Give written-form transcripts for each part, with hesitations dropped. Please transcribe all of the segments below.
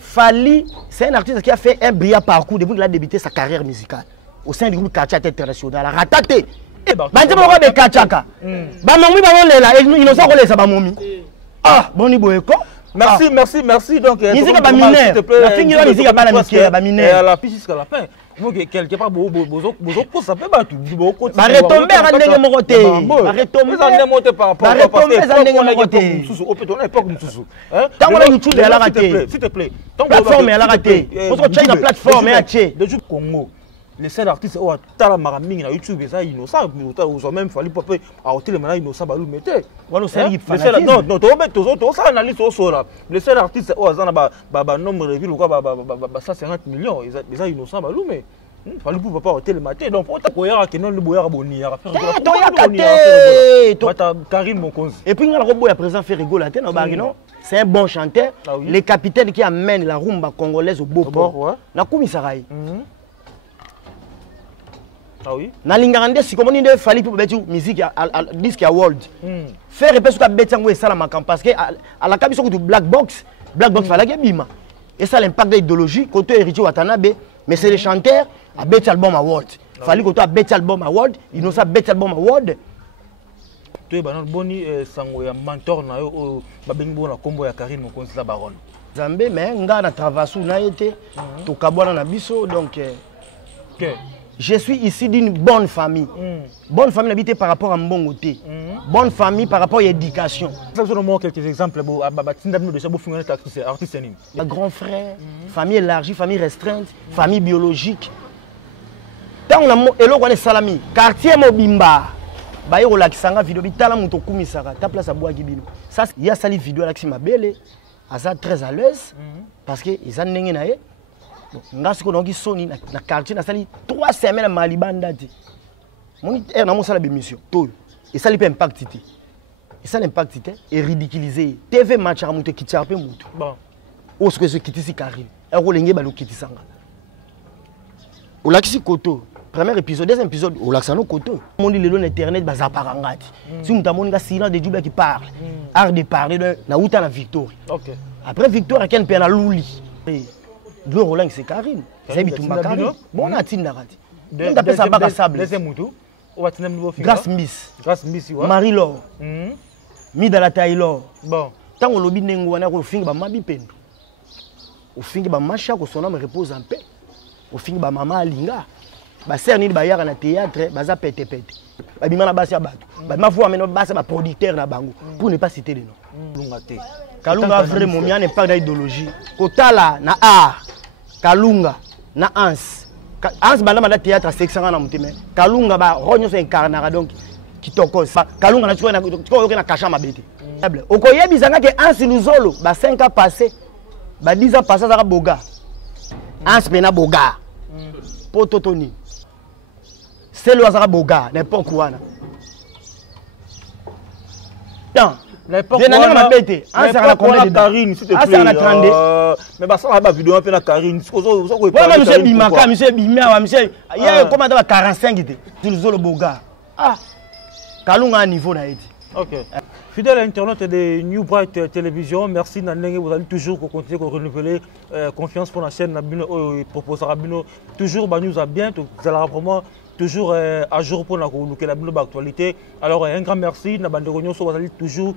Fally, c'est un artiste qui a fait un brillant parcours depuis qu'il a débuté sa carrière musicale au sein du groupe Kachaka International. Rataté. Merci. Donc, musique à mineur. La fin, il y a musique à mineur. La fin jusqu'à la fin. Quelque part, ça peut pas tout. Retomber à mon côté. Retomber par rapport à s'il te plaît. Plateforme à la raté. Parce que tu as une plateforme à Tché. De Congo. Les seuls artistes qui ont la maraming sur YouTube, ça innocent, ils ont même fallu pas à hôtel maintenant innocent balou mettre. Non, tu ça analyse au sol. Les seuls artistes qui ont un nombre de villes ou quoi 150 millions, ils ont innocent balou mais fallu pour pas hôtel matin. Donc pour ta koyara que non le boyara boni à faire. Karim Mokonzi. Et puis il y a le robot à présent fait rigoler non non. C'est un bon chanteur. Les capitaines qui amènent la rumba congolaise au beau port. Na Kumisaraï. Ah oui. Na lingande si comme on dit Fally pour mettre musique disque à world. Faire repérer que bête sango et ça la makam parce que à la cabiso que black box fallait que bima. Et ça l'impact de l'idéologie côté héritier Watanabe mais c'est les chanteurs à bête album award. Fally côté à bête album award, ils nous ça bête album award. Tu es banal boni sango ya mentor na yo babengi bona kombo ya Karim Mokonzi la baronne. Zambé mais nga na travasu na été to kabwana na biso donc je suis ici d'une bonne famille. Bonne famille habitée par rapport à mon côté. Bonne famille par rapport à l'éducation. Vous avez quelques exemples. Grand frère, famille élargie, famille restreinte, famille biologique. Tant on a salami, quartier Mobimba. Bah il relaxanga vidéo bitala muto kumisara ta place à Boagibino. Ça il y a sali vidéo là qui m'a belle. Asa très à l'aise parce que ils ont n'engé naé. Ngas ko nongi soni na quartier na sali 3 semaines à Malibanda ti. Mon na mo sala bémission. To et ça peut impact ti. Et ça l'impact ti et ridiculiser. TV match à muto ki tchape muto. Bon. O ce que ce kitisi Karim. E ko lenge ba lo kitisanga. O lakisi koto. Premier épisode, deuxième épisode, au Laxano Koto. On dit le long internet, baza parangati. Si on t'a montré silence de Djoubek qui parle, art de parler de na outa la victoire. Ok. Après victoire, à quel pena louli. Le Roland c'est Karim. C'est bitumba Karim. Bon na tin narati. On appelle ça baga sable. Deuxième moutou. On va tenir nouveau film. Grâce Miss. Grâce Miss ouais. Marie-Laure. Midala Taylor. Bon. Tant on lobi nengo wana ko fingi ba mabi pendo. Au fingi ba macha ko son âme repose en paix. Au fingi ba mama alinga. Ba ser ni ba yara na théâtre baza pete. Ba bimana basi ya bato. Ba ma fois meno basi ba producteur na bango pour ne pas citer les noms. Lungate. Kalunga vraiment mia n'est pas d'idéologie. Kotala na art. Kalunga na Ans. Ans banda manda théâtre 600 na mutime. Kalunga ba ronyo se incarnera donc kitoko. Kalunga na tiko na kasha mabete. Okoyebi zanga ke Ans Luzolo ba 5 ans passé. Ba 10 ans passé za boga. Ans pena boga. Pototoni. C'est le hasard boga, n'importe quoi. Non. N'importe quoi. Karine, s'il te plaît. Mais bah ça va vidéo un peu la Karine. Ouais, monsieur Bimaka, monsieur Bimia, monsieur. Il y a comment 45 idées. Tu le boga. Ah. Kalunga à niveau na été. OK. Fidèle internaute de New Bright Télévision, merci Nanenge, vous allez toujours continuer à renouveler confiance pour la chaîne Nabino et proposer Rabino toujours bah nous a bien vous allez vraiment toujours à jour pour la actualité. Alors un grand merci na bande réunion vous allez toujours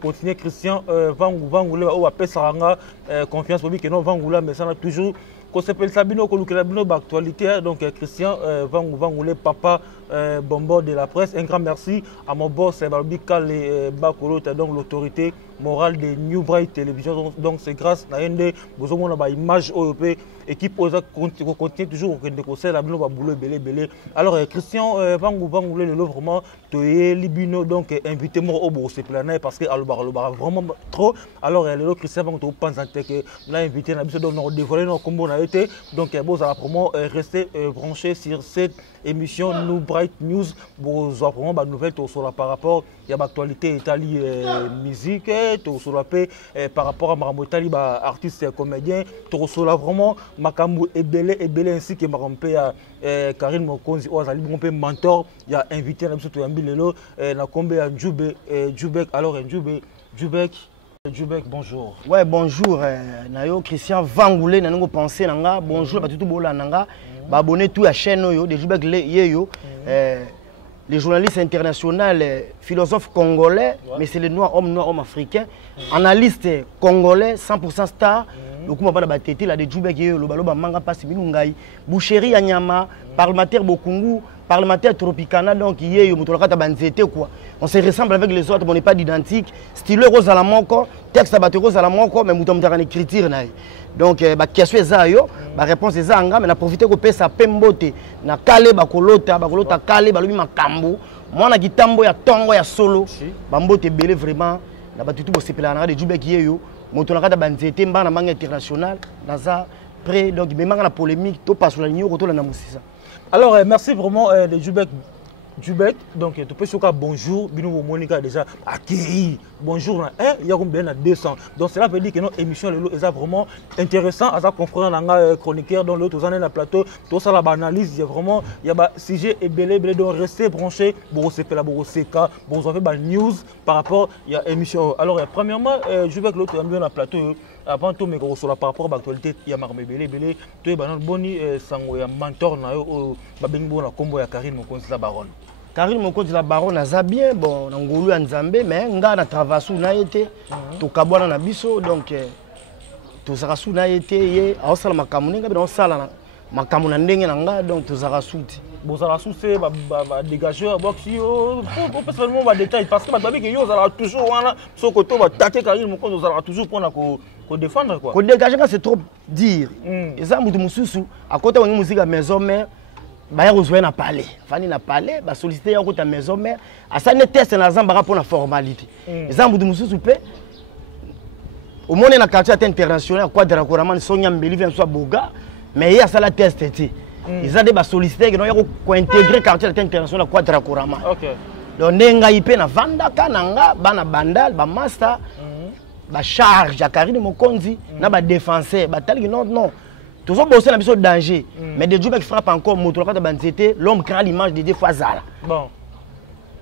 continuer Christian Vangoula ou appelle Saranga confiance pour lui que non Vangoula mais ça a toujours qu'on s'appelle Sabino actualité donc Christian Vangoula papa Bombo de la presse. Un grand merci à mon boss Balbika Bakolo donc l'autorité morale de New Bright Télévision. Donc c'est grâce à une vous avez une image OEP équipe continue toujours de conseil la boulot belé. Alors Christian Vangoula le vraiment libino donc invité moi au c'est plané parce que alors vraiment trop. Alors le Christian Vangoula pense que l'a invité na biso donc on dévoiler nos combo na été donc vous allez vraiment rester branché sur cette émission New Bright News vous avez vraiment des nouvelles sur par rapport il y a l'actualité Italie musique sur la paix par rapport à Maramotali artiste comédien sur la vraiment makambo et belé ainsi que Marampé Karim Mokonzi Ozali Mompé mentor il y a invité na biso to yambi lelo na kombe ya Djoubek alors Djoubek Djoubek, bonjour. Ouais, bonjour. Nayo Christian Vangoulé, nango pensé nanga. Bonjour, tout bola nanga. Abonné tout à chaîne yo de Djoubek yeyo. Les journalistes internationaux, philosophes congolais, mais c'est les noirs, hommes africains, analystes congolais, 100% stars. Le coup m'a batté là de Djoubek yeyo, le baloba manga passe binungai. Boucherie Anyama, parlementaire Bokungu, parlementaire Tropicana, donc yeyo mutolaka banzete quoi. On se ressemble avec les autres, mais on n'est pas identique. Style rose à la manco, texte à rose à la manco, mais mouton en écriture naï. Donc bah question est yo, bah réponse est ça mais na profiter ko pesa pembote, na kale bakolota kale balobi makambo. Moi na gitambo ya tongo ya solo, bah mbote belé vraiment, na ba tutu bo sepela na de Djoubek yeyo, mouton la kata banzete mba na manga international, na za près donc mais manga la polémique, to passe la nyo ko to la na musisa. Alors merci vraiment de Djoubek, donc tu peux choquer bonjour, Bino Monica déjà accueilli, bonjour, il y a combien de 200. Donc cela veut dire que notre émission est vraiment intéressant, à ça confrère dans chroniqueur dans l'autre année la plateau, tout ça la analyse, il y a vraiment il y a un sujet et belé donc restez branchés, pour se faire la Boroseka, pour vous avez des news par rapport à l'émission. Alors premièrement, Djoubek l'autre année dans la plateau. Avant tout, mais par rapport à l'actualité, il y a Marmé Belé, tu es boni sango ya mentor na yo babengbo na kombo ya Karine Mokonzi la Baronne. Karine Mokonzi la Baronne aza bien bon na ngolu ya Nzambe mais nga na travasu na été to kabwana na biso donc to zarasu na été ye awsala makamu nga bino sala makamu na ndenge na nga donc to zarasu ti bozala souci ba dégager boxi on peut seulement ba détail parce que babi que yo zala toujours wana so koto ba taquer Karine Mokonzi zala toujours pour na ko défendre quoi. Ko dégager quand c'est trop dire. Et ça mutu mususu à côté on musique à maison mère ba ya rejoindre na palais. Fani na palais ba solliciter ya côté maison mère à ça ne test na zamba pour la formalité. Et ça mutu mususu pe au monde na quartier international quoi de rakoraman Sonia Mbeli vient soit boga mais il y a ça la test été. Ils ont des ba solliciter que non ya ko intégrer quartier international quoi de rakoraman. OK. Donc nenga ipe na vanda kananga bana bandal ba master ba charge à Karine Mokonzi na ba défenseur ba tali non toujours bosser na biso danger mais de Djoubek frappe encore moto la banzete l'homme crée l'image de deux fois zala bon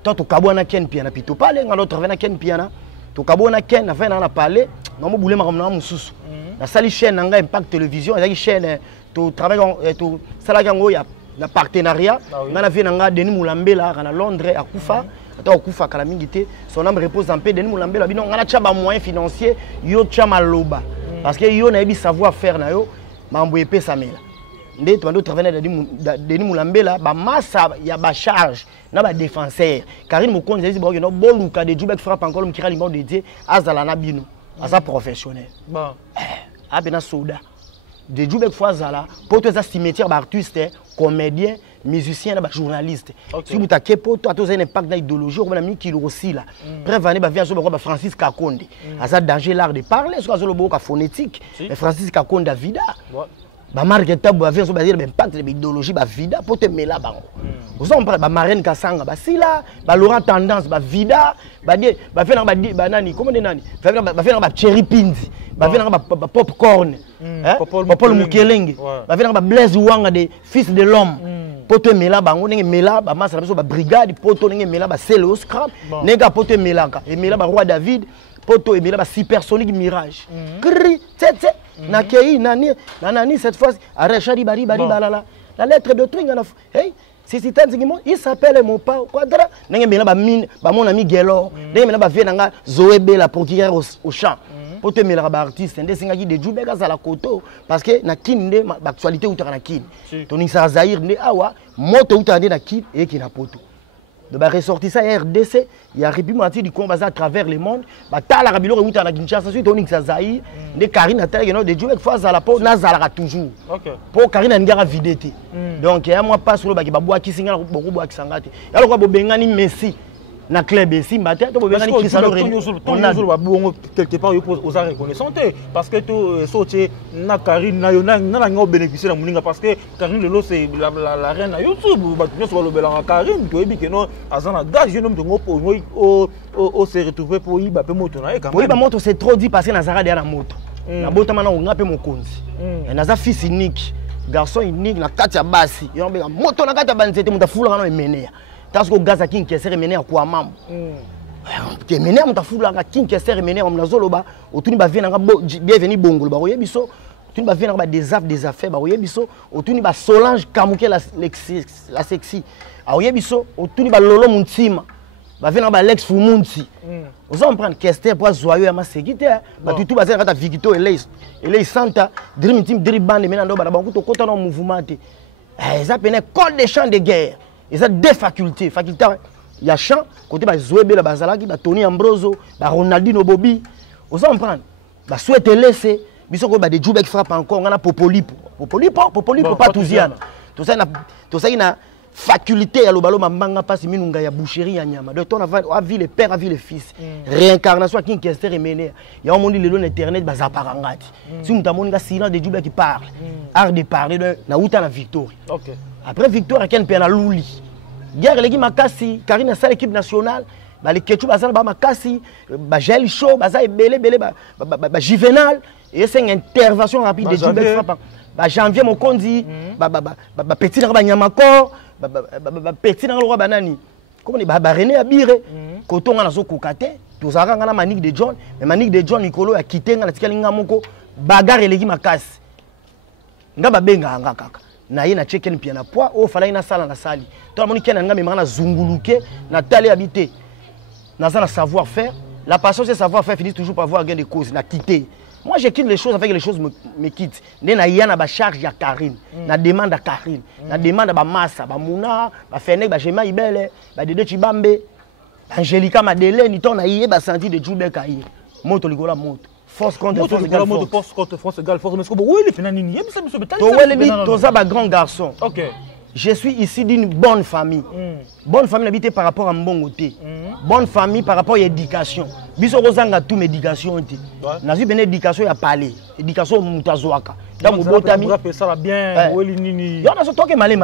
toi to kabona ken piana pito pale ngalo travailler na ken piana to kabona ken na fait na parler na mo boule makamna mususu na sali chaîne nga Impact Télévision ezaki chaîne to travailler to sala kango ya na partenariat ngana vie nga Denis Moulambela kana Londres à Kufa kala mingi son âme repose en paix. Denis Moulambela bino ngana tcha ba moyen financier yo tcha maloba parce que yo na yebi savoir faire na yo mambo epé samela ndé to ndo travailler Denis Moulambela ba massa ya ba charge na ba défenseur Karine Mokonzi ezi ba no boluka de Djoubek frappe encore le kira limon dédié azala na bino asa professionnel bon abena soda de Djoubek Fouazala pour tous les cimetières d'artistes, comédiens, musiciens, journalistes. Si vous avez un impact dans l'idéologie, vous avez un aussi là. Après, vous avez Francis Kakonde. Il y a danger l'art de parler, il y a un phonétique. Mais Francis Kakonde a vida. Marque Tabou a un impact de l'idéologie, vida pour te mêler. Vous avez un Marine Kassanga, Laurent Tendance, vida. Comment on Cherry Pinzi. Popcorn, Popol Mukelenge, Blaise Ouanga de fils de l'homme. Poto Mela bango nenge Mela ba masa ba brigade poto nenge Mela ba selo scrap nega poto Melaka et Mela ba roi David poto et Mela ba supersonique mirage. Kri tete na kei nani cette fois arrachadi bari balala. La lettre de Tringa hey si tanzingimo il s'appelle mon pa quadra nenge Mela ba mine ba mon ami Gelo nenge Mela ba vie nanga Zoé Bela portière au champ. Pour te mêler à l'artiste, c'est un de Djoubek à la koto parce que na kinde l'actualité ou na kin. Tony Sarzaïr ne awa moto ou na kin et qui na poto. De ba ressortir ça RDC, il y a république du combat à travers le monde. Ba ta la rabilo ou na Kinshasa suite Tony Sarzaïr, de Karine Atala de Djoubek face à la peau nazala toujours. OK. Pour Karine ngara vidété. Donc il y a moi pas sur le baki ba boa kisinga beaucoup boa kisangate. Ya lo ko bengani Messi. Na club ici matin to bengani Cristiano Ronaldo quelque part yo pose aux reconnaissants parce que to sauter na Karine na yo na ngo bénéficier na muninga parce que Karine lelo c'est la reine na YouTube ba to so lo bela Karine to ebi que non azana gage je nom de ngo o se retrouver pour y ba pe moto na e quand même. Oui ba moto c'est trop dit parce que Nazara derrière la moto. Na bota mana nga pe mokonzi. Et naza fils unique, garçon unique na kati ya basi. Yo mbeka moto na kati ya banzete mutafula kana emenea. Parce que Gaza qui est mené à quoi mam. te mener on ta foula ka Kinshasa mener on nazoloba otuni ba vient nga bienvenue bongolo ba oyebiso otuni ba vient nga des affaires ba oyebiso otuni ba Solange Kamuke la sexy a oyebiso otuni ba Lolo Muntima ba vient nga Alex Fumunti vous en prendre Kester pour joyeux ya masekite ba tutu ba zela kata Victor Elei Santa Dream Team Driband maintenant ndo ba bankuto kota no mouvement te ça pene code des champs de guerre ils ont deux facultés il y a chant côté ba Zoebe la bazalaki ba Tony Ambroso ba Ronaldinho Bobby vous en prendre ba souhaiter laisser biso ko ba de Djoubek frappe encore ngana Popolipo pas touziana tout ça ina faculté ya lobalo mambanga passe minunga ya boucherie ya nyama de ton a vu le père a vu le fils réincarnation qui Kester remené ya on dit le long internet ba zaparangati si on tamoni ga silence de Djoubek qui parle art de parler de na uta na victoire OK après victoire ken pe na luli guerre leki makasi Karine sa l'équipe nationale ba le ketchu bazala ba makasi ba gel show baza belé ba juvenal et c'est une intervention rapide de Djoubek frappe ba janvier mokondi ba petit na ba nyamakor ba petit na roi banani comme ba René Abire kotonga na zo kokate tozaka ngana Manique de John mais Manique de John Nicolo ya kitenga na tikali ngamoko bagarre leki makasi nga ba benga nga kaka na ye na checken pia na poids o fala ina sala na sali to moni kena nga memana zunguluke na tali habité na ça savoir faire la passion c'est savoir faire finit toujours par avoir gain de cause na quitter. Moi je quitte les choses avec les choses me quittent na yana ba charge ya Karine na demande à Karine na demande ba massa ba muna ba Fenek ba Jema Ibele ba Dede Chibambe Angelica Madeleine ton na yé ba senti de Djoubek ayi moto ligola moto force contre force égale force force contre force égale force mais ce que oui les finani yé ça monsieur to wele to za ba grand garçon. OK Je suis ici d'une bonne famille. Bonne famille habitée par rapport à Mbongoté. Bonne famille par rapport à l'éducation. Biso kozanga tout médication té. Na vu ben éducation ya parler. Éducation mutazoaka. Da mo botami. Ça va bien weli nini. Yo na so toke malé.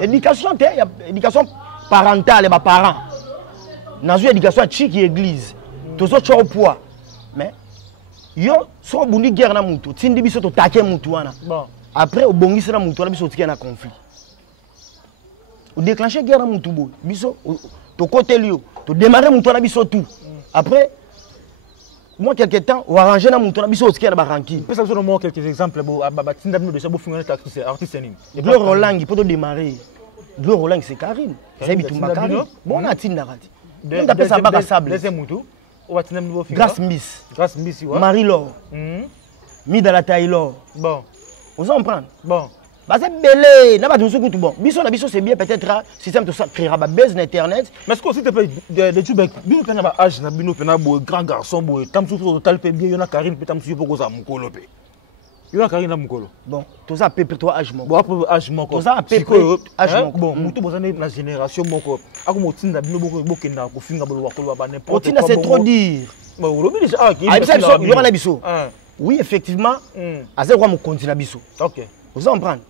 Éducation té éducation parentale ba parents. Na vu éducation chiki église. Tozo cho poids. Mais yo so bundi guerre na mutu. Tindi biso to take mutu wana. Bon. Après au bongisi na mutu wana biso tike na conflit. Ou déclencher guerre à Moutoubo, biso, to côté lui, to démarrer Moutouana biso tout. Après, moi quelque temps, on va arranger na Moutouana biso au ski à la baranki. Peut ça nous quelques exemples pour Tinda de ça pour finir artiste nime. Gloire Roland, il peut démarrer. Gloire Roland c'est Karine. C'est Bitumba Karine. Bon na Tinda rati. On appelle ça bac à sable. Deuxième Moutou. On va Tinda nouveau film. Grâce Miss. Grâce Miss, ouais. Marie-Laure. Mida Taylor. Bon. Vous en prendre. Bon. Bah c'est belé, n'a pas de tout bon. Biso na biso c'est bien peut-être système tout ça créera ba base internet. Mais est-ce que s'il te plaît de Djoubek, bino pena ba âge na bino pena bo grand garçon bo tam sou total pe bien yona Karine pe tam sou poko za mukolo pe. Yona Karine na mukolo. Bon, tout ça peu toi âge mon. Bon après âge mon ko. Tout ça peu âge mon. Bon, mutu bozane na génération moko. Ako motinda bino boko kenda ko finga bolo wakolo ba n'importe quoi. C'est trop dire. Bon, lobi déjà qui. Ah, biso yona biso. Oui, effectivement. Azel quoi mon continue biso. OK. Vous en prendre.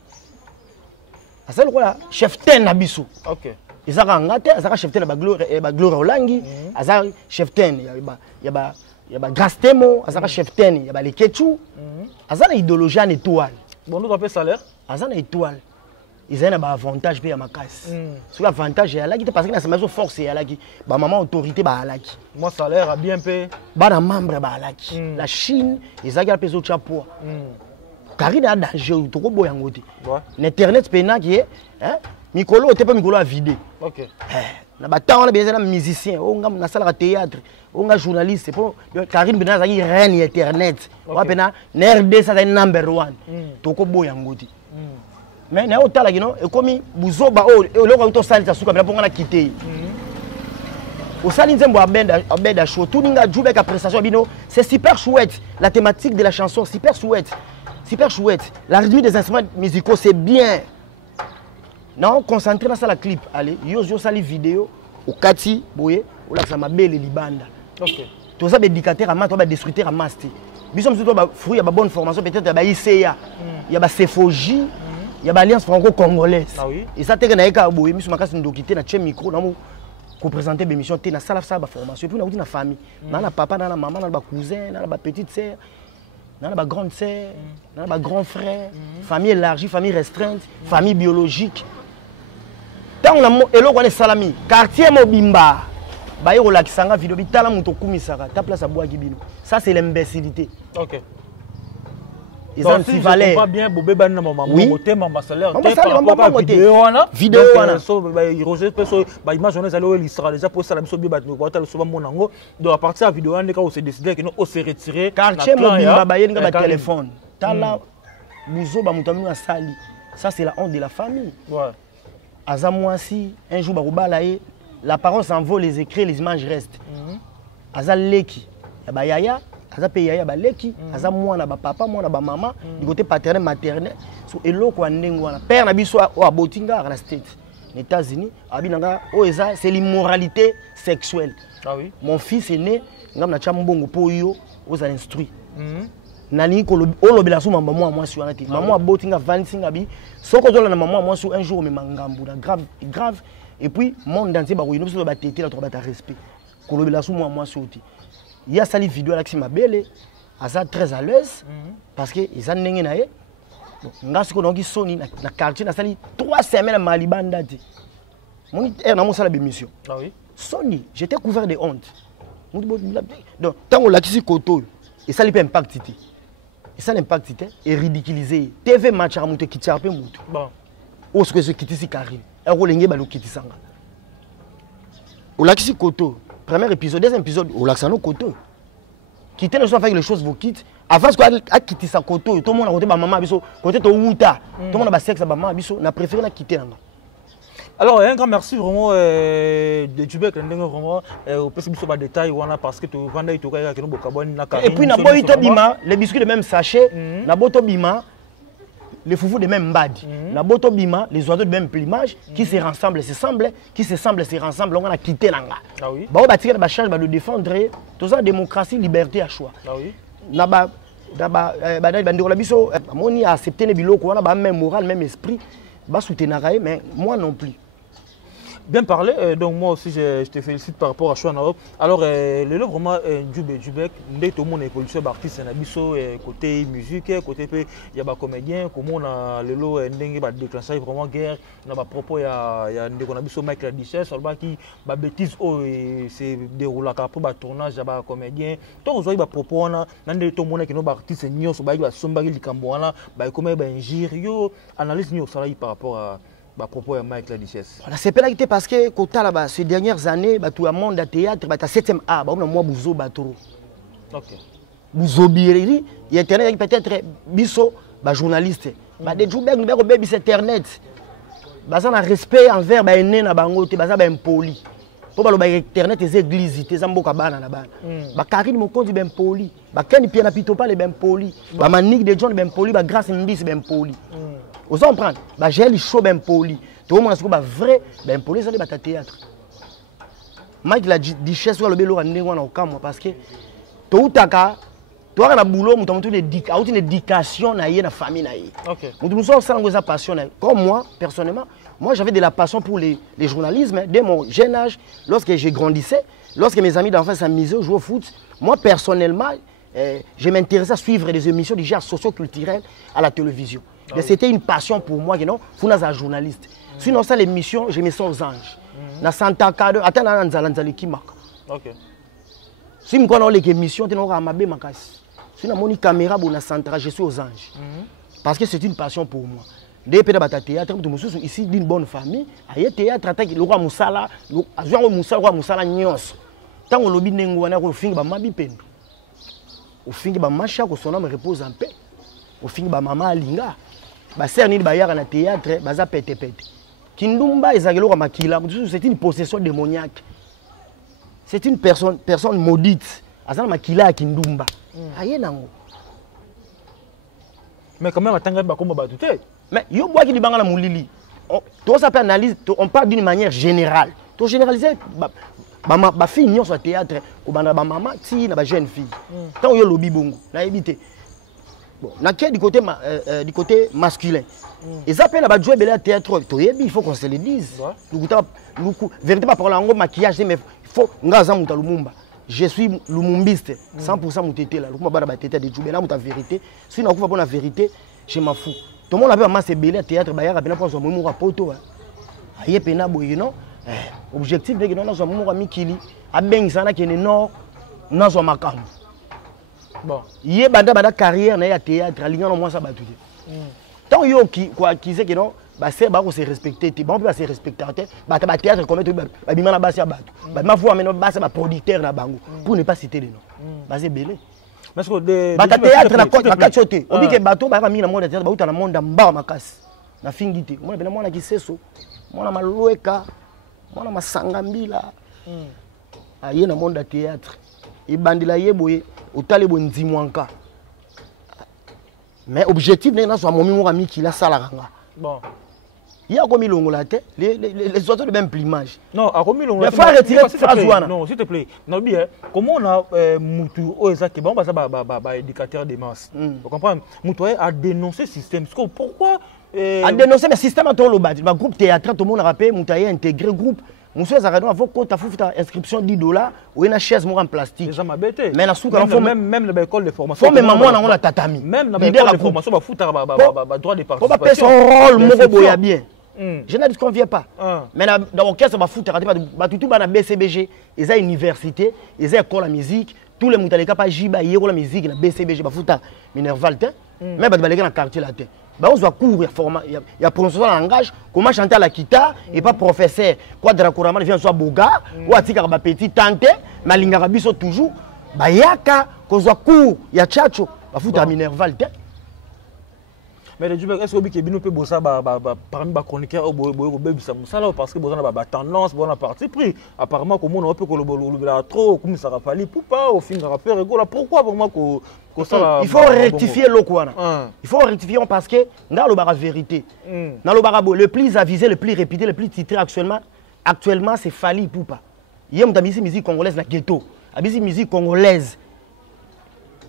C'est quoi chef ten na biso. OK. Ezaka ngate, ezaka chef ten ba gloire Olangi, ezaka chef ten ya ba Grastemo, ezaka chef ten ya ba Leketchu. Ezaka idéologie en étoile. Bon nous appelle salaire. Ezaka étoile. Ils ont ba avantage pe ya makasi. Sur avantage ya laki parce que na semazo force ya laki, ba maman autorité ba laki. Moi salaire a bien payé. Ba na membre ba laki. La Chine, ezaka peso chapeau. Karine a danger, tu vois, Internet pena qui est, hein, Mikolo, tu peux Mikolo à vider. OK. Na bata on a besoin d'un musicien, on a na salle de théâtre, on a journaliste, c'est pour Karine bena za reine Internet. On pena RD ça number 1. Toko boyangoti. Mais na otala kino e komi buzoba o eloko to sali ta suka bena ponga na quitter. Au sali nzembo abenda show, tout ninga Djoubek à prestation bino, c'est super chouette. La thématique de la chanson super chouette. Super chouette. La rythmique des instruments musicaux, c'est bien. Non, concentré dans ça la clip. Allez, yo sali vidéo, au kati, boye, ou là ça m'a belle libanda. OK. Tout ça éducateur à master, destructeur à master. Bisom surtout fruit, il y a bonne formation, peut-être il y a ICA, il y a CFOJ, il y a l'Alliance franco-congolaise. Ah oui. Et ça t'es na boye, biso makasi ndokité na tiem micro na mo ko présenter l'émission té na sala ça ba formation. Puis na famille, na papa, na maman, na cousin, na petite sœur. Dans la grande sœur, dans la grand frère, famille élargie, famille restreinte, famille biologique. Tant on a et là on est salami, quartier Mobimba, baye rolakisanga vidéo bitala muto kumisaka ta place à bois gibino. Ça c'est l'imbécilité. OK. Ils ont si valeur. Pas bien bobé ban maman moté maman salaire. Vidéo wana. So ba Roger peso ba image on allait l'histoire déjà pour ça la biso biba no bota le soba monango. Donc à partir de la vidéo on s'est décidé que nous on s'est retiré. Quartier mobimba baye nga ba téléphone. Tala muzo ba mutaminu asali. Ça c'est la honte de la famille. Ouais. Azamouasi un jour ba robalaye la parole s'envole, les écrits, les images restent. Azal leki, ba yaya, aza pe yaya ba leki, aza mwana ba papa, mwana ba maman, du côté paternel maternel, so eloko ndengo wana. Père na biso o abotinga na state. Les États-Unis, abinanga o eza c'est l'immoralité sexuelle. Ah oui. Mon fils est né, ngam na chambongo po yo, aux instruit. Nani ko olobela so mama moi sur wana te. Maman abotinga 25 abi, soko zola na maman moi sur un jour me mangambu na grave. Et puis, monde entier, il y a des respect. Il y a des vidéos qui sont belles, très à l'aise, parce qu'ils ont des gens qui sont dans le quartier, 3 semaines à Malibanda. Ah oui. Sony, j'étais couvert de honte. Donc, tant qu'on l'a dit, et ça l'impact. Et ça l'impact est ridiculisé. TV match à monter qui tient un peu. Bon. Où est-ce que je quitte ici, Karim? Au Laxi Koto, premier épisode, deuxième épisode, au Laxano Koto. Quitter le soir avec les choses vous quitte. Avant que quitter sa Koto, tout le monde a côté maman biso, côté to Wuta, tout le monde a sexe maman biso, n'a préféré la quitter là. Alors un grand merci vraiment de Djubek vraiment au plus de détails parce que tu vendais tout cas que nous bokaboni na Karim. Et puis na boito bima, les biscuits de même sachet, na boto bima. Les foufous de même bad, la boto bima, les oiseaux de même plumage, qui se rassemblent, qui se semblent, se rassemblent, on a quitté l'anga. Ah oui. Bah on va tirer la charge, de défendre, tout ça démocratie, liberté à choix. Ah oui. Là-bas, on a accepté les biloko, on a même moral, même esprit, bah soutenir, mais moi non plus. Bien parlé, donc moi aussi je te félicite par rapport à Choua Naop. Alors, le lot vraiment Djubek, tout le monde est policier, artiste, côté musique, côté il y a des comédiens, comment on a le lot déclenché vraiment guerre, on a propos, il y a des Michael Dichès, qui a bêtises, c'est déroulé après le tournage, il y a des comédiens. Tout le propos, on a tout le monde qui est artiste, il y a des sombari, il y a des injures, analyse par rapport à. À propos de Michael Dichès. C'est pas parce que là-bas, ces dernières années, tout le monde a théâtre, il y a 7e art, il y a moi Bouzo Batoro. Ok. Bouzo Biriri, il y a peut-être Bisso, journaliste. Des Djubek, nous avons baby internet. Ils ont un respect envers les nés na bangote, ils sont impolis. Pour le internet, les églises, les ambokabana na bana. Karine Mokondi ben poli. Ken Piana Pitopa les ben poli. Manik de John ben poli, Grâce Mbis ben poli. Vous comprenez? J'ai le show ben poli. Tout le monde a vrai ben poli, ça c'est théâtre. Mike la Dichès ou le bélo à négo en camp parce que tout taka, toi on a boulot, on a une éducation na yé na famille na yé. OK. Nous sommes sans passion. Comme moi personnellement, moi j'avais de la passion pour les journalismes dès mon jeune âge, lorsque j'ai grandissais, lorsque mes amis d'enfance s'amusaient, jouaient au foot. Moi personnellement, je m'intéressais à suivre des émissions du genre socio-culturelles à la télévision. Mais c'était une passion pour moi, non? Faut être un journaliste. Sinon, ça, l'émission, je me sens aux anges. Na Santa Cado, attends, na Nzali qui marque. Ok. Si je connais les émissions, tu n'auras pas ma casse. Si je suis caméra pour na Santa, je suis aux anges. Parce que c'est une passion pour moi. Dès que tu as théâtre, tu es ici d'une bonne famille. Il y a théâtre, le roi Moussala, le roi Moussala Nyons. Tant que le bingo, on a fini par ma bipène. Au fin de ma macha, son âme repose en paix. Au fin de ma maman Alinga. C'est un théâtre, c'est pété. Kindumba c'est une possession démoniaque. C'est une personne maudite. C'est Kindumba. Mais quand même, mais yo bois qui bangala moulili. Tout ça peut analyse, on parle d'une manière générale. To généraliser ba fille nyon sur théâtre, ko bana ba maman ti na ba jeune fille. Tant yo lobi bongo, na éviter. Bon, du côté masculin. Et ça appelle à jouer bel théâtre. Il faut qu'on se le dise. Véritablement par le maquillage, mais il faut que Lumumba. Je suis lumumbiste, 100% mon tété là. Lumumba tété de jouer, la vérité. Si on pas la vérité, je m'en fous. Tout le monde a vu c'est bel théâtre, il y a un poto. Il y a un Objectif de que nous avons mon ami Kili a bien ça qui est nord nous avons makam. Bon, yé banda carrière na ya théâtre alignan no moi ça batu. Tant yo qui sait que non bah c'est ba ko se respecter ti bon pas se respecter ba théâtre comme tout ba bimana ba sia batu. Ba ma fois maintenant ba c'est ba producteur na bango pour ne pas citer les noms. Ba c'est belé. Parce que de ba théâtre na côté ba kachote. Obi ke bato ba mi na monde théâtre ba uta na monde mba makasi. Na fingiti. Moi bena mwana kiseso. Mwana malueka. Mwana masangambila. Aye na monde théâtre. Et bandila yeboye otale bondi mwanka. Mais objectif n'est pas soit mon mimo ami qui la salaranga. Bon. Il y a comme longola té les autres de même plumage. Non, a comme longola. Mais faut retirer phrase wana. Non, s'il te plaît. Non bien, comment on a mutu oezaki bon ba ça ba éducateur des masses. Vous comprenez? Mutu a dénoncé système. Pourquoi a dénoncé le système à tout le bas. Le groupe théâtre tout le monde a rappelé mutu a intégré groupe. Monsieur Zaradon a fait compte à inscription $10 ou une chaise en plastique. Déjà ma bête. Mais la souka même l'école de formation. Faut même maman on a tatami. Même l'école de formation va foutre droit de participation. Faut pas perdre son rôle mon boya bien. Je ne disconviens pas. Mais dans l'orchestre va foutre ba tout ba na BCBG, ils a université, ils a école de musique, tous les mutaleka pas jiba yero la musique na BCBG ba foutre Minervalte. Mais ba baleka na quartier là té. Bah on doit cours, il y a prononciation en langage, comment chanter à la guitare et pas professeur. Quoi de la couramment vient soit boga ou à tika ba petit tante, malinga biso toujours. Bah yaka qu'on soit cours, il y a tchatcho, ba fout à Minerval. Mais est-ce que bino peut bosser parmi les chroniqueurs au boyo ça parce que bossa na tendance bon parti pris apparemment comme on peut collaborer trop comme ça rappali pour pas au film rappeur rigolo pourquoi vraiment que ça il faut rectifier le quoi. Il faut rectifier parce que dans le bara vérité. Dans le bara le plus avisé, le plus répété, le plus titré actuellement c'est Fally Ipupa. Hier on a mis musique congolaise na ghetto. A mis musique congolaise.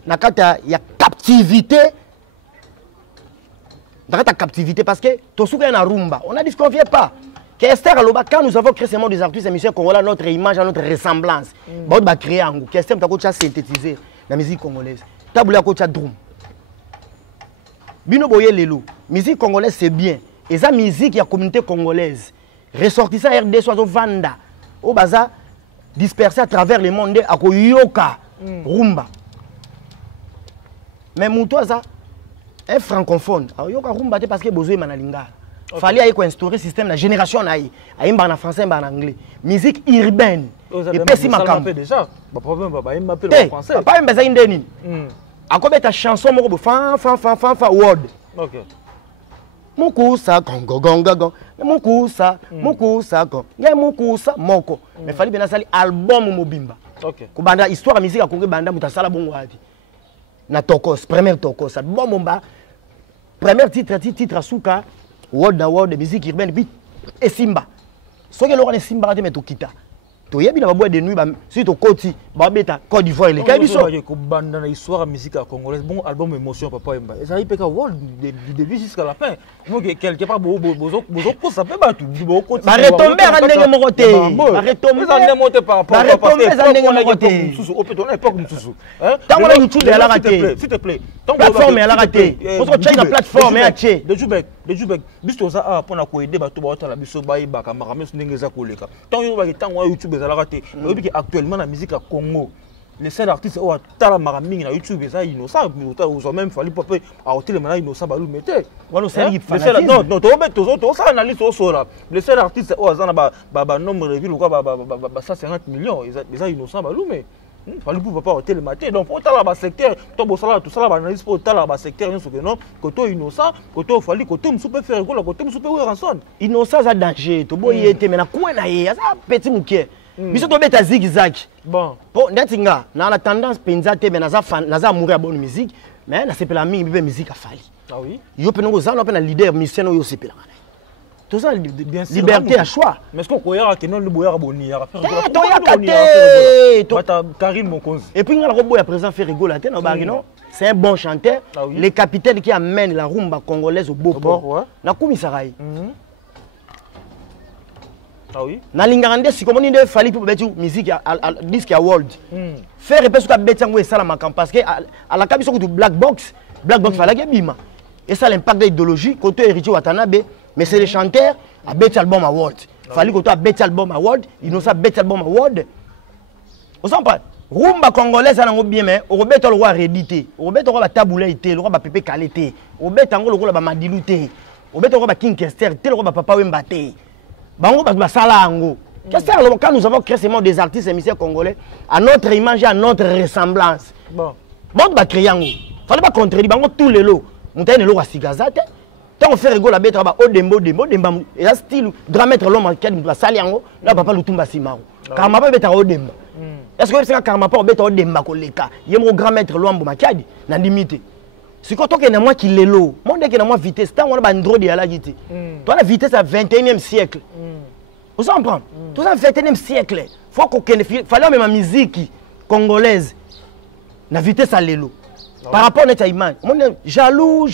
Na kata il y a captivité. Dans ta captivité parce que tout ce qu'on a rumba, on ne disconvient pas. Qu'Esther Aloba, quand nous avons créé ce monde des artistes et musiciens congolais, notre image, notre ressemblance, on va créer un goût. Qu'Esther a synthétisé la musique congolaise. Taboula a drum. Bino boye lelo, musique congolaise c'est bien. Et ça musique il y a communauté congolaise. Ressortissant RD soit au Vanda, au Baza dispersé à travers le monde à Koyoka, rumba. Mais moutoua ça un francophone, il y a rumba parce que besoin manalinga. Fallait aller instaurer système la génération naï, aïmba en français, en anglais. Musique urbaine. Et pessi makam. Déjà, pas problème, bah il m'appelle en français. Pas un besoin d'eni. À quoi ta chanson moko fan word. OK. Mokusa gongo gongo gongo. Mokusa gongo. Ya mokusa moko. Mais fallait bien sali album mobimba. OK. Kubanda histoire musique à Congo banda mutasala bongo ati. Na tokos premier tokos bon bomba premier titre asuka word de musique urbaine puis et simba so que l'on simba te metokita to yebi na babois de nuit ba si to koti ba beta Côte d'Ivoire le kai biso ko banda na histoire musique congolaise bon album émotion papa yemba et ça y peka word du début jusqu'à la fin moi quelque part bozo ça peut pas tout ba retomber à ndenge moko te ba retomber ça ndenge monter par rapport parce que ça ndenge moko te au peut on époque mususu hein tant que YouTube est la raté s'il te plaît plateforme est la raté parce que tu as plateforme est aché de Jubek biso ça a pour na ko aider bato ba la biso ba ibaka makamé ndenge za koleka tant yo ba tango YouTube ezala raté obi actuellement la musique à Congo les seuls artistes au tala maraming na YouTube ça innocent mais même fallu pas à hôtel maintenant innocent ba lu mettre wala série non to ça analyse au sora les seuls artistes au azana ba nombre de villes quoi ba 150 millions ils innocent ba lu mais fallu pour pas hôtel matin donc pour tala ba secteur to bo sala tout ça ba analyse pour tala ba secteur non que non côté innocent côté fallu côté musu peut faire quoi côté musu peut rançon innocent ça danger to boye te mais na quoi na ye ça petit muke biso to beta zigzag bon ndatinga na la tendance penza te mais naza mourir bonne musique mais na sepela mingi bibe musique a Fally ah oui yo pe ngo za na pe na leader musicien yo sepela tout ça liberté à choix mais est-ce qu'on koyara que non le boyara boni ya faire to ya kate to ta Karim Mokonzi et puis ngala ko boya présent fait rigoler te no ba non c'est un bon chanteur le capitaine qui amène la rumba congolaise au beau port na kumisarai ah oui na lingande si comme on dit Fally pour betu musique disque à world faire repèse ka betango et ça la makam parce que à la kabiso du black box fallait que bima et ça l'impact de l'idéologie côté héritier Watanabe mais c'est les chanteurs à bet album à world Fallait que tu aies Best Album Award, Innocent Best Album Award. Vous savez rumba congolaise ça n'a bien mais au rebête le roi réédité au rebête le roi taboulé été le roi pépé qualité au rebête le roi madilouté au rebête le roi King Kester tel roi papa Wemba té bango ba sala ngo Kester quand nous avons créé des artistes et musiciens congolais à notre image à notre ressemblance bon ba créer ngo fallait pas contredire bango tous les lots montagne le roi Sigazate tant on fait rigoler la bête ba odembo demba et là style grand maître l'homme qui ba sali ngo là papa Lutumba Simaro car ma bête odemba. Est-ce que c'est un karma pour bête de makoleka? Il y a mon grand maître Luambo Makadi, n'a limité. C'est quand on a moi qui l'est l'eau, mon dès qu'il a moi vitesse, tant on a un drôle de la guité. Toi la vitesse à 21e siècle. Vous en prenez? Tout ça 21e siècle. Faut qu'on fallait même la musique congolaise. La vitesse à l'élo. Par rapport à notre image, mon jaloux.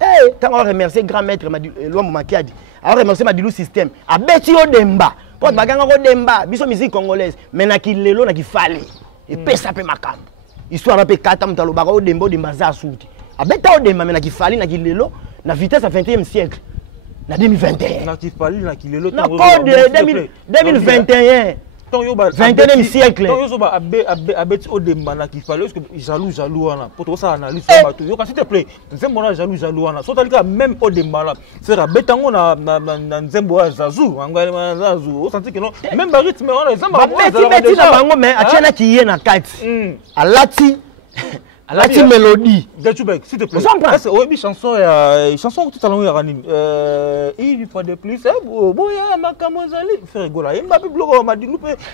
Eh, tant on remercier grand maître Luambo Makadi, on remercier Madilou système. A bêti au demba. Pour baganga ko demba biso musique congolaise mais na kilelo na kifale et pesa pe makambo histoire pe kata mutalo baka o dembo de maza souti abeta o demba mais na kifale na kilelo na vitesse à 20e siècle na 2021 na kifale na kilelo na code 2021 21e siècle donc yo ba abet o demba na kifale est-ce que jaloux wana pour to ça analyse bato yo s'il te plaît nzembo na jaloux wana so talika même o demba là c'est rabetango na nzembo ya zazu angwa zazu o senti que non même ba rythme wana nzembo beti na bango mais atiana ki ye na kati alati mélodie Gatubek s'il te plaît c'est obi chanson que tout à l'heure ya ranime il faut de plus boya makamozali faire rigoler et m'a bloqué m'a dit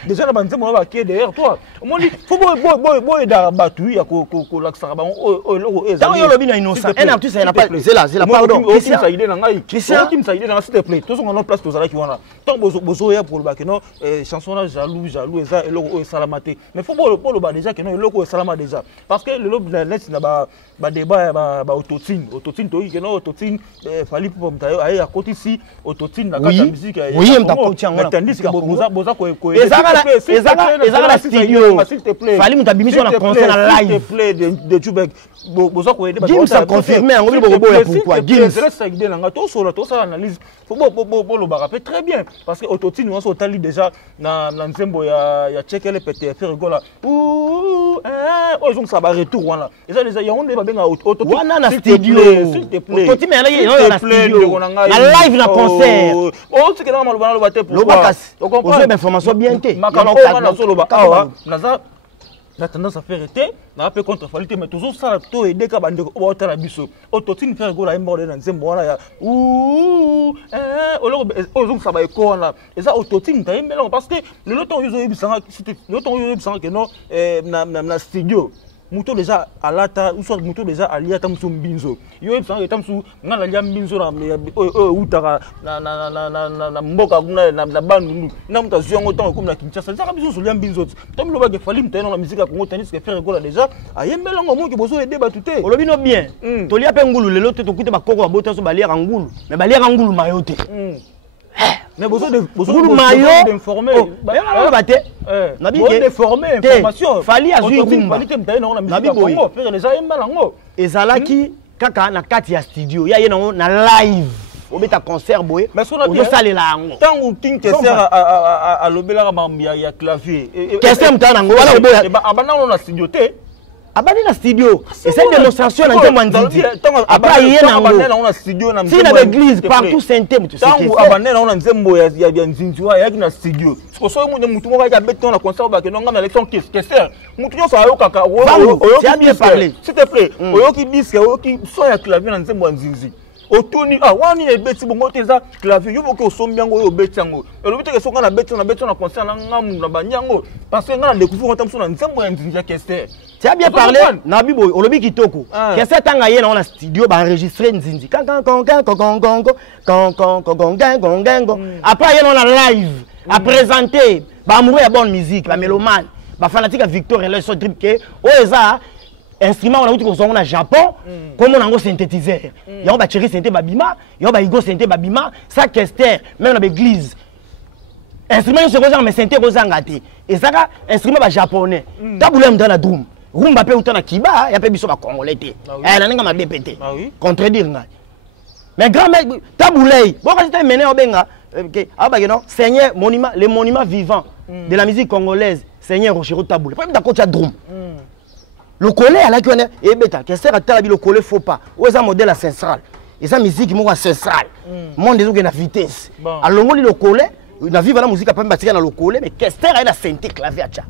déjà na banzembo na ba qui derrière toi on dit faut boy da batu ya ko laksaka bango o ezali yo lobi na innocent un artiste n'a pas c'est là pardon Christian ça idée na ngai Christian qui ça idée na s'il te plaît tous on a place tozala ki wana tant bozo ya pour le ba que non chanson na jaloux eza eloko o salamate mais faut pour le ba déjà que non eloko o salama déjà parce que le net na ba débat ba autotune to que non autotune fallait pour mtayo ay à côté ici autotune na kata musique oui mtakotia ngona tandis que boza ko ezaka studio fallait mtabimiso na concert na live s'il te plaît de Tubek boza ko aider ba ça confirmer ngo boya pourquoi Gims ça idée na to ça analyse faut le ba rappeler très bien parce que autotune on so tali déjà na nzembo ya checker les pété faire rigola ils ont ça ba retour wana eza les ya on ba benga autotune wana na studio s'il te plaît autotune mais na studio na live na concert tu que na maloba lo te pourquoi on comprend information bien té makalo na solo ba naza la tendance à faire été na peu contre qualité mais toujours ça to aider ka bande ko otala biso autotune faire gola imborde na nzembo wana ya ozong ça ba ko wana eza autotune ta imbela parce que le loton yo yebisanga le loton yo yebisanga que non na studio muto déjà alata ou soit muto déjà aliata muso mbinzo yo yebisanga etamsu ngana lia mbinzo na utaka na mboka kuna na bandu na muta ziongo tango comme na Kinshasa ça biso lia mbinzo to milo ba ke fali mtena na musique Congo tandis que faire gola déjà ayembela ngo moki bozo aider batuté olobino bien to lia pe ngulu lelo to kuite bakoko ba bota so balia ngulu mais balia ngulu mayote mais besoin de d'informer na bi de former information fali azui rumba na musique Congo faire déjà yembela ngo ezalaki kaka na kati ya studio ya ye na live obeta concert boye mais so na bien salela ngo tango King Kester a lobela ya clavier Kester mtana ngo wala boya abana na studio te abani na studio et cette démonstration na nzembo nzinzi après yé na ngo na studio na nzembo na l'église partout sainté mutu tango abana na nzembo ya nzinzi wa yaki na studio so mu mutu mo ka beton na concert ba ke no ngana élection Kester mutu yo sa yo kaka c'est bien parlé s'il te plaît oyoki disque oyoki son ya clavier na nzembo nzinzi otoni wani e beti bongo teza clavier yo boke osombiango yo beti yango elobi te ke soka na beti na concert na ngamu na banyango parce que ngana découvrir ntamso na nzembo ya nzinzi Kester tu as bien parlé nabi boy olobi kitoko Kester tanga ye na studio ba enregistrer nzinzi après ye na live à présenter ba amoureux ya bonne musique ba mélomane ba fanatique Victor et le so trip ke oza instrument on a outil qu'on a Japon comme on a un synthétiseur il y a un batterie synthé babima il y a un baïgo synthé babima ça Kester même dans l'église instrument c'est quoi mais synthé quoi ngate et ça instrument ba japonais taboulem dans la drum rumba pe utana kiba ya pe biso ba congolais té na ninga ma BPT contredire nga mais grand mec taboulay bon quand tu mené obenga Seigneur, les monuments vivants de la musique congolaise, Seigneur Rochero Taboulé. Pas d'accord, tu as drum. Le collet, à la gueule, et bêta, qui sert à talabi le collet, faut pas. Où est un modèle ancestral? Et ça, musique, qui est ancestral. Monde des autres, la vitesse. Alors, le collet, la vie, la musique, pas même dans le collet, mais qu'est-ce que c'est la synthé clavier à tcha?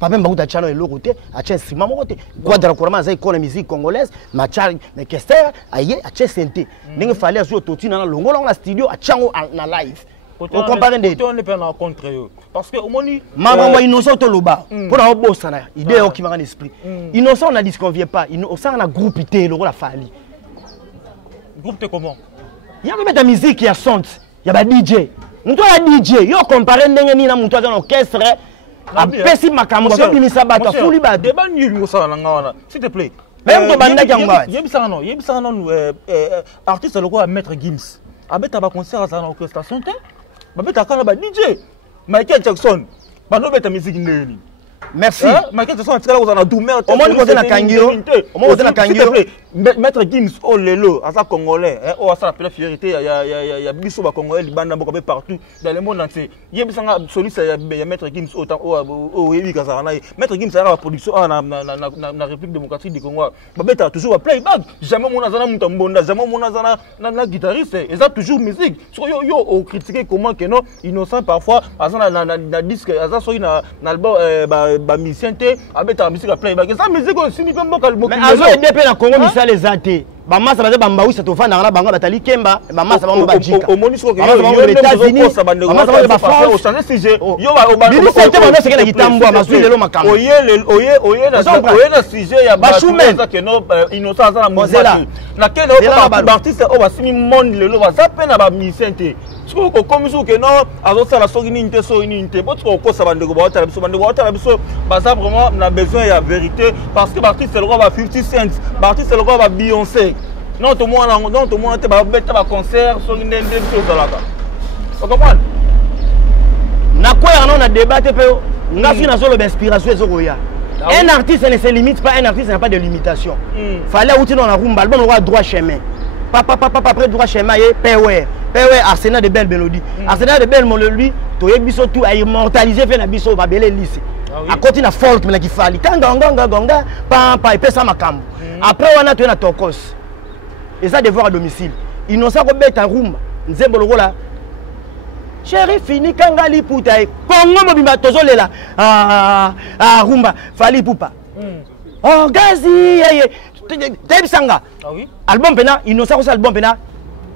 Pas même beaucoup de l'autre côté, à tcha instrument, côté. Quoi dans le courant, ça, la musique congolaise, mais qu'est-ce que c'est? Aïe, à tcha synthé. Il fallait jouer au dans le longo, dans la studio, à tcha en live. On compare des. On n'est pas en contre eux. Parce que au moins. Maman, innocent au loba. Pour un beau sana, idée qui m'a en esprit. Innocent, on a dit qu'on vient pas. Innocent, on a groupité, le rôle a fallu. Groupe comment? Il y a même de la musique qui a son. Il y a des DJ. Nous avons un DJ. Yo comparé n'engue ni na mutu dans l'orchestre. A pesi makambo. So bimisa bato fuli bato. Débat nul mosa na ngana. S'il te plaît. Même to banda kyangwa. Yebisa no artiste le quoi Maître Gims. Abeta ba concert à la orchestration te. Babeta kana ba DJ. Michael Jackson. Ba no beta musique ndeni. Merci. Michael Jackson a tiré aux doumeur. Au moins côté na Kangio. Au moins côté na Kangio. Maître Gims oh lelo asa congolais oh asa la fierté il y a biso ba congolais libanda bokobe partout dans le monde entier. Yebisanga soliste ya Maître Gims oh yebi kazana. Maître Gims a la production na République démocratique du Congo. Babeta toujours à playback. Jamais mon azana mutombonda, jamais mon azana na guitariste et ça toujours musique. Yo au critiquer comment que non innocent parfois azana na disque azana so na album ba musicien te abeta musique à playback. Ça musique aussi ni comme boka. Mais azo DP na Congo les athées. Bamasa baze bambaou ça tofa na bango batali kemba bamasa bango bajika. Au monisco que yo les États-Unis bamasa ba France au changer sujet. Yo ba bili c'était bano c'est que na gitambo masu lelo makambo. Oye na sujet ya ba ça que no innocent za na mozela. Na quel autre artiste o ba simi monde lelo ba za pe na ba misente. Siko ko komisu que non azo sala soki ni inte so ni inte. Botko ko sa bandeko ba otala biso ba ça vraiment na besoin ya vérité parce que artiste le roi ba 50 cents, artiste le roi ba Beyoncé. Non, tout le monde a un concert sur une vous comprenez? On a débatté, on a fait l'inspiration. Un artiste ne se limite pas, un artiste n'a pas de limitation. Il fallait que dans la rumba, l'album aura droit chemin. Papa, après droit chemin, il y a Pewer, Arsenal de belles mélodies. Arsenal de belles mélodies, tu as biso tout à immortaliser, fait la biso, va belle lycée. À côté de la folk, mais qui fallait. Quand ganga, papa, et ça ma cam. Après, on a tué la tokos. Et ça, devoir à domicile. Innocent ko beta rumba. Nzembo lokola. Chéri fini kangali puta e. Kongo mobimba tozolela. Rumba fali pupa. Oh gazi yeye. Tebisanga. Ah oui. Album pena, Innocent ko album pena.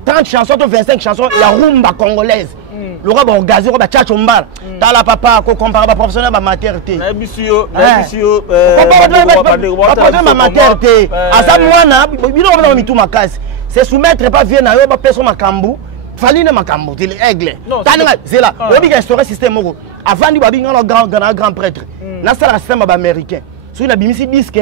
30 chansons, 25 chansons, la rumba congolaise. Le roi bon gazi, roi tchatchombar. T'as la papa ko compare ba professionnel ba maternité. Na bisio, ma maternité. Asa mwana, bino ba mitu makasi. C'est soumettre pas vieux na yo ba personne makambu. Fali na makambu, il aigle. Tananga zela, obi ka instaurer système moko. Avant di babi ngalo grand prêtre. Na sala système ba américain. Sur na bimisi disque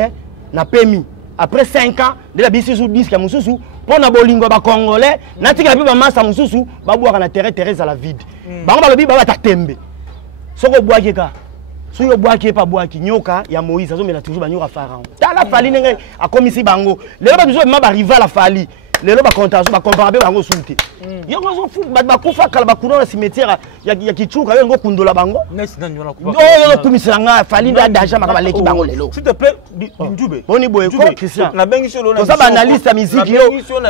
na PMI. Après 5 ans, de la bisi sous disque mususu pour na bolingo ba congolais, na tika bi ba massa mususu ba boire na terre à la vide. Bango ba lobi ba ta tembe. Soko boaki ka. Soyo boaki pa boaki nyoka ya Moïse azo mena toujours ba nyoka pharaon. Tala fali nenge a komisi bango. Le ba biso ma ba rival la fali. Le ba kontazo ba comparer bango sunte. Yo ngo fu ba kufa kala ba kuno na cimetière ya kichuka yo ngo kundola bango. Nesi na nyona ku. Yo kumisa nga fali nda daja makaba leki bango lelo. S'il te plaît, Ndjube. Boni boye ko Christian. Na bengi solo na. Ça ba analyste ya musique yo.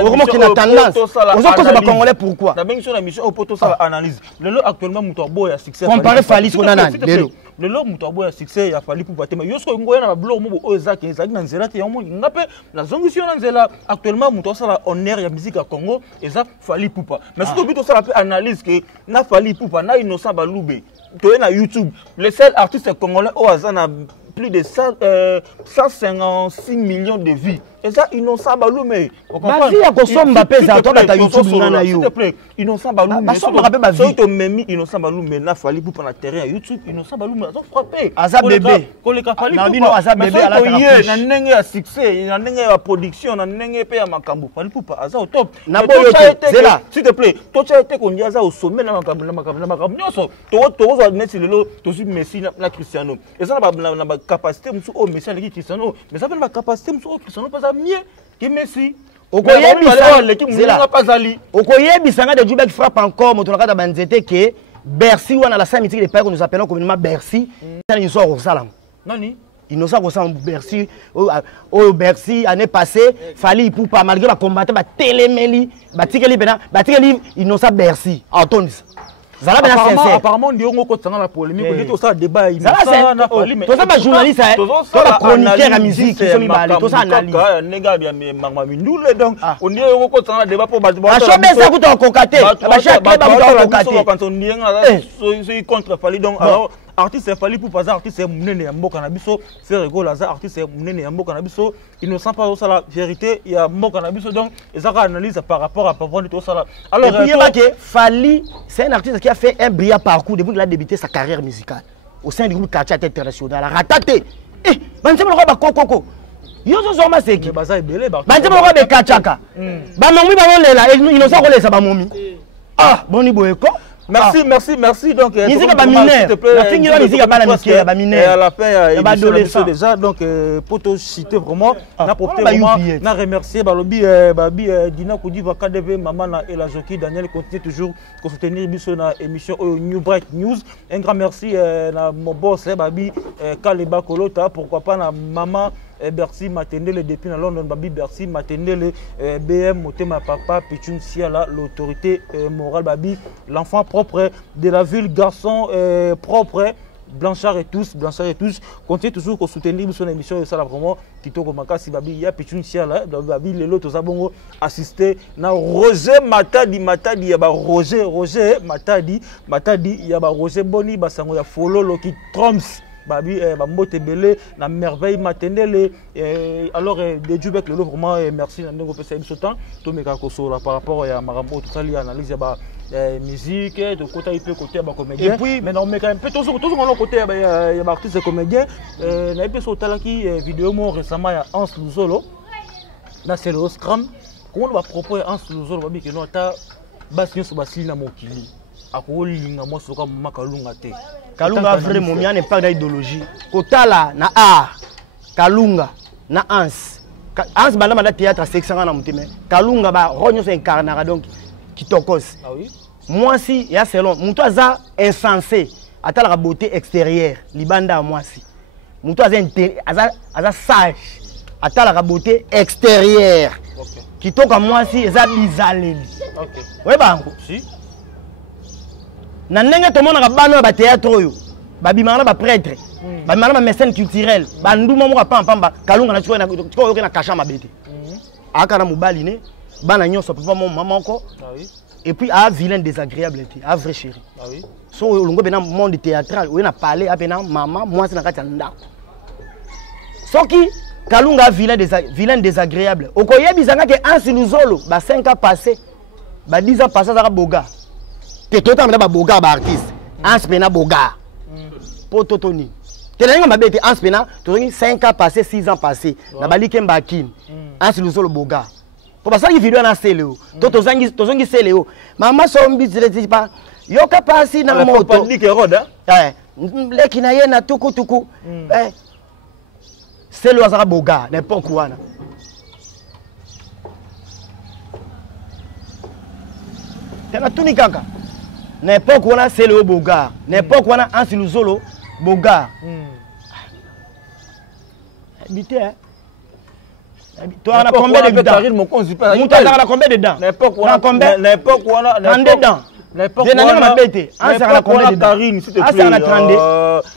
Comment qu'il a tendance. On sait que ba congolais pourquoi. Na bengi solo na mission au poto ça analyse. Lelo actuellement muto boya succès. Comparer fali ko nana lelo. Lelo muto boya succès ya fali pour batema. Yo sko ngoya na blog mo o ezaki ezaki na nzela te ya mo ngape na zongisio na nzela actuellement muto ça honneur ya musique à Congo eza fali poupa. Mais ce que plutôt ça la analyse que na fali poupa na Innocent Baloubé. Tu es na YouTube, le seul artiste congolais au hasard a plus de 156 millions de vues. Et ça, Innocent Baloubé. Ma vie a consommé Mbappé, ça toi ta YouTube na yo. S'il te plaît, Innocent Baloubé. Ma somme rappelle ma vie. Si tu mets Innocent Baloubé na fali pour na terrain à YouTube, Innocent Baloubé a frappé. Aza bébé. Ko le ka fali. Na bino aza bébé à la terrain. Na ndenge ya succès, na ndenge ya production, na ndenge pe ya makambo. Fali pour aza au top. Na boyo te. S'il te plaît, toi tu as été qu'on aza au sommet na makambo. Nyonso. To zo Messi lelo, to suis Messi na Cristiano. Et ça na ba capacité musu o Messi avec Cristiano, mais ça fait la capacité musu o Cristiano pas mieux que Messi. Okoyebisanga de Djoubek frappe encore Motonaka Banzete que Bercy ou la salle mythique des pays que nous appelons communément Bercy, ils sont au salam. Nani? Ils nous ont au Bercy, au Bercy année passée, fallait pour pas malgré la combattre, ba téléméli, ba tikeli bena, ba tikeli ils nous ont Bercy. Attends. Apparemment, on dit que la polémique, on dit que ça débat. Ça c'est journaliste, ça chroniqueur à musique, qui sont balés, tout ça analyse. Donc, on dit que ça débat pour battre. À chaque fois, ça coûte en cocaté. À chaque fois, ça coûte en cocaté. Quand on dit contre Fali, donc alors. Artiste Fali pour pas artiste Mounene Yambo Canabiso, faire rigolo Lazare, artiste Mounene Yambo Canabiso, il ne sent pas ça la vérité, il y a Mbo Canabiso, donc ils ont analyse par rapport à Pavon et tout ça. Alors, et puis, Fali, c'est un artiste qui a fait un brillant parcours depuis qu'il a débuté sa carrière musicale au sein du groupe Quartier International. Rataté. Eh, Bantam le roi Coco. Yo so ma seki. Bantam le roi Kachaka. Bamami ba là, ils ne savent pas ça ba momi. Ah, boni boyeko. Merci. Donc, musique à mineur. La fin, il y a musique à la musique à mineur. Et à la fin, il y a déjà. Donc, pour te citer vraiment, n'a profité vraiment, n'a remercié Balobi, Dina Koudi, KDV, Maman et la jockey Daniel continue toujours à soutenir l'émission New Bright News. Un grand merci à mon boss, Babi, Kaleba Kolota, pourquoi pas à Maman. Bercy Matendele depuis London, Babi Bercy Matendele, BM Motema Papa, Pichun Siala, l'autorité morale Babi, l'enfant propre de la ville, garçon propre, Blanchard et tous, continuez toujours à soutenir son émission et ça là vraiment, Kitoko Makasi Babi, il y a Pichun Siala, Babi, les autres abongo assisté, na Roger Matadi, il y a Roger Matadi, il y a Roger Boni, Basango, il y a Follow Loki Trumps. Babi, Bambote Belé, la merveille Matendele, alors de Djoubek, le vraiment merci à nous passer ce temps, tout mes par rapport à Marambo, tout ça, l'analyse musique, de côté il peut côté comédien. Et puis, mais non, mais quand même, tout le côté il y a artiste et comédien. On a été sur Talaki vidéo récemment, il y a Hans Luzolo, là c'est le Scrum. Comment on va proposer Hans Luzolo, Babi, que nous avons basé sur Basile Mokili. Kalunga vraiment mia n'est pas d'idéologie. Kotala na art. Kalunga na ans. Ans balama da théâtre 600 na mutime. Kalunga ba ronyo se incarnera donc kitokos. Ah oui. Moi si ya selon muto aza insensé atala la beauté extérieure libanda moi si. Muto aza sage atala la beauté extérieure. OK. Kitoka moi si eza bizaleli. OK. Ouais bango. Si. Na ndenge to mona bana ba théâtre oyo babimana ba prêtre babimana ba mécène culturel banduma mo pamba kalunga na tiko na kasha mabete aka na mobali ne bana nyonso papa mon maman ko et puis a vilain désagréable a vrai chéri ah oui so longo bena monde théâtral o na parler apena maman moi c'est na kati ndako soki kalunga a vilain désagréable okoyebizanga ke Ansi Luzolo ba 5 ans passé ba 10 ans passé za boga. Tout le boga artiste. Ans pena boga. Pour Totoni. Telenga mabete ans pena, 5 ans passés, 6 ans passés. Na bali kemba kin. Ans Luzolo boga. Pour ça qui vidéo na seleo. Tozongi seleo. Mama sombi zile pas. Yoka pasi na moto. Pas dit que roda. Leki na ye na tuku. Seleo azara boga, n'importe quoi. Tena tuni kaka. N'importe quoi c'est le boga. N'importe quoi Ansi Luzolo boga. Habité hein. Toi on a combien de dents? On a combien de dents? N'importe quoi. N'importe quoi. Dents. N'importe quoi. On a pété. On a combien de dents? Karine s'il te plaît. On a 32.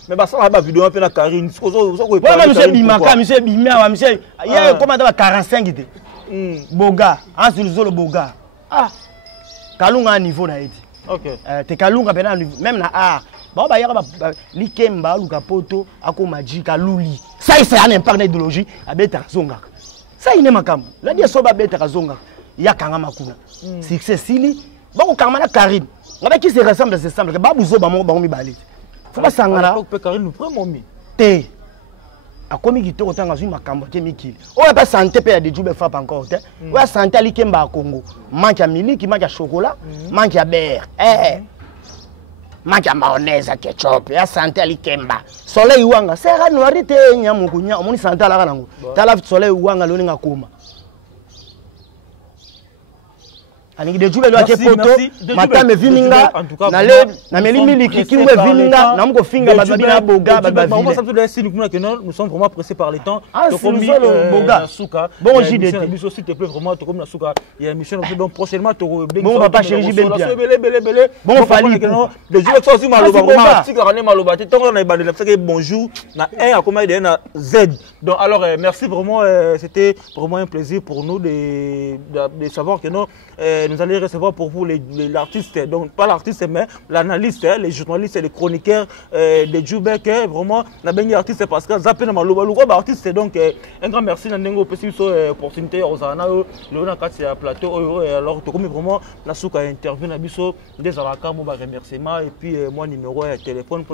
Mais bah ça va vidéo un peu la Karine. Monsieur Bimaka, monsieur Bimia, monsieur. Il y a comment 45 idées. Boga, Ansi Luzolo boga. Ah. Kalunga à niveau na eti. OK. Te kalunga pena même na art. Ba ba yaka ba likemba luka poto ako magique luli. Ça c'est un impact d'idéologie abeta zonga. Ça il n'est makam. La dia soba beta zonga. Ya kanga makuna. Succès sili. Ba ko kanga na Karine. Ngaba qui se ressemble se semble. Ba buzo ba mo ba mi balé. Faut pas sangana. Faut que Karine nous prenne momi. Te. Akomi kitoko tanga zui makambo te mikili. Oya pas santé pe ya de Djoubek frappe encore te. Oya santé ali kemba à Congo. Manque ya miliki, manque ya chocolat, manque ya beurre. Manque ya mayonnaise, ketchup, ya santé ali kemba. Soleil wanga, sera noiri te nyamukunya, omoni santé ala kanango. Tala soleil wanga loninga koma. alingi de jube doit poto matame vininga na melimi likikingwe vininga na mko finga babina boga babavile nous sommes vraiment pressés par le temps boga souka bon JDT s'il te plaît vraiment to comme na souka il y a une émission donc prochainement to bon papa chéri bien bon fali de jube ça aussi maloba vraiment si karane maloba te tongo na ibandela parce que bonjour na 1 à comment de na Z donc alors merci vraiment c'était vraiment un plaisir pour nous de savoir que nous allons recevoir pour vous l'artiste, donc pas l'artiste mais l'analyste, les journalistes et les chroniqueurs de Djoubek, vraiment la bengi artiste parce que Zapena Maloba artiste donc un grand merci Nandengo pour cette opportunité Rosana Léona Katia plateau alors comme vraiment la souka interview na biso des avocats mon remerciement et puis mon numéro de téléphone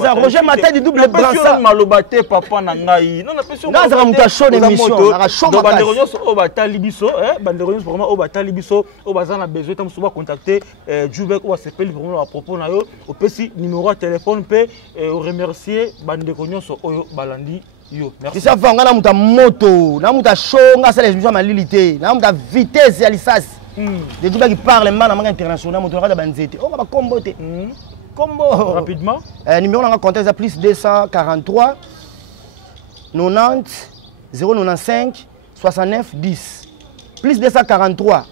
c'est Roger Matin du double brassard Maloba te papa na ngai non apession na za muta show émission na show banderognos au batali biso banderognos vraiment au batali biso au bazan a besoin de souvent contacter Djoubek ou s'appelle vraiment à propos na yo au petit numéro de téléphone pe remercier banderognos au balandi yo merci ça va ngana muta moto na muta show nga ça les émissions malilité na muta vitesse ya lisasi de Djoubek qui parle man na manga international moto na banzete on va combo te combo rapidement numéro na contact plus 243 90 095 69 10 plus 243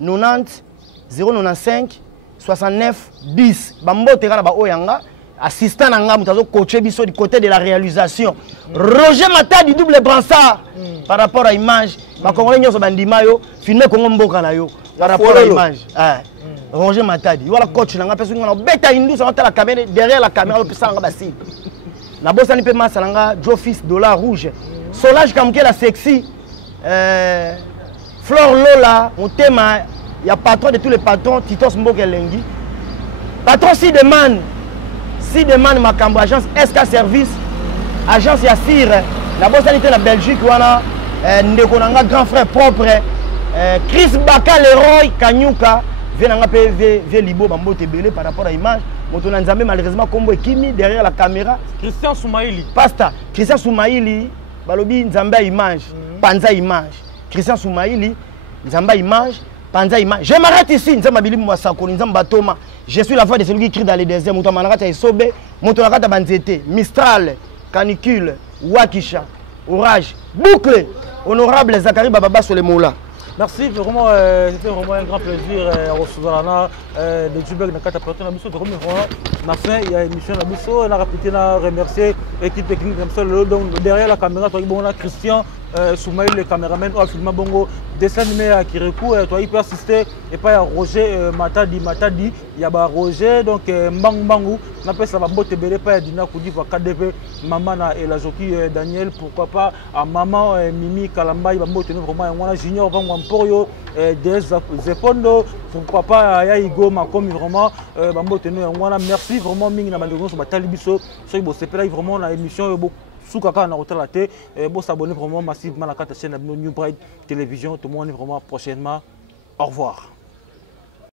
90 095 69 10 bambote kala ba oyanga assistant nanga mutazo coacher biso du côté de la réalisation Roger Mata du double brassard par rapport à image ba congolais nyoso bandima yo filmer kongo mboka na yo par rapport à image Roger Matadi voilà coach nanga peso ngana beta indu ça la caméra derrière la caméra le pisanga basi na bossa ni pe masalanga Joe Fils dollar rouge Solage Kamke la sexy Flore Lola mon thème il y a patron de tous les patrons Titos Mbokelengi patron si demande Makambo agence SK service agence Yassir la bossa ni la Belgique wana ndeko nanga grand frère propre Chris Baka Leroy Kanyuka venanga pe ve libo bambote belé par rapport à image moto na nzambe malheureusement kombo ekimi derrière la caméra Christian Soumaïli pasta Christian Soumaïli balobi nzambe image panza image Christian Soumaïli nzambe image panza image je m'arrête ici nzamba bilimu mwasako nzamba toma je suis la voix de celui qui crie dans les déserts moto manakata esobe moto nakata banzete Mistral canicule Wakisha orage boucle honorable Zakari Bababa Solemoula. Merci, vraiment, c'était vraiment un grand plaisir au Souzalana de Djoubek de Katapata. On a fait il y a une émission on a répété, on a remercié l'équipe technique comme ça. Donc derrière la caméra, on a Christian Soumaïl, le caméraman, on a filmé bongo dessin animé à Kirikou, toi il peut assister et pas à Roger Matadi, il y a Roger donc Mbangou, on appelle ça va botte belé pas Dina Koudi pour KDP, maman et la jockey Daniel, pourquoi pas à maman Mimi Kalamba, il va botte vraiment on a junior Van Porio des Zepondo, pourquoi pas Yaïgo Makomi vraiment botte on a merci vraiment Ming na Mandogo sur Batalibiso, sur Bo c'est vraiment la émission beaucoup sous kaka na hotel laté bon s'abonner vraiment massivement à la chaîne New Bright Télévision tout le monde est vraiment prochainement au revoir.